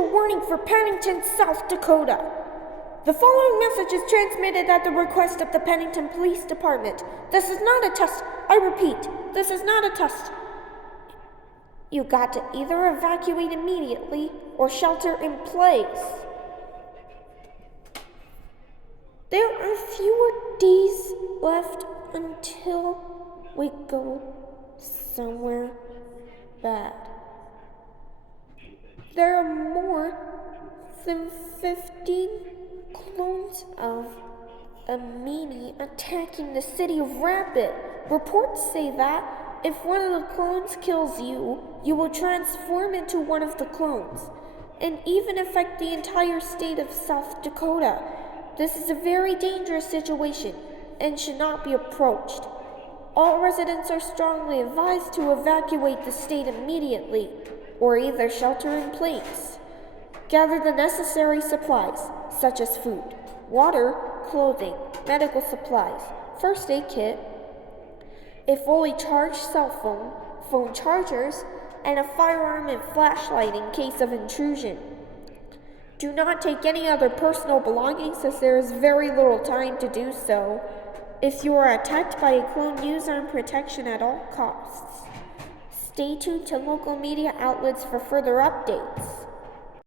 Danger warning for Pennington, South Dakota. The following message is transmitted at the request of the Pennington Police Department. This is not a test. I repeat, this is not a test. You got to either evacuate immediately or shelter in place. There are fewer days left until we go somewhere bad. There are more than 15 clones of a meanie attacking the city of Rapid. Reports say that if one of the clones kills you, you will transform into one of the clones, and even affect the entire state of South Dakota. This is a very dangerous situation and should not be approached. All residents are strongly advised to evacuate the state immediately, or either shelter in place. Gather the necessary supplies, such as food, water, clothing, medical supplies, first aid kit, a fully charged cell phone, phone chargers, and a firearm and flashlight in case of intrusion. Do not take any other personal belongings, as there is very little time to do so. If you are attacked by a clone, use armed protection at all costs. Stay tuned to local media outlets for further updates.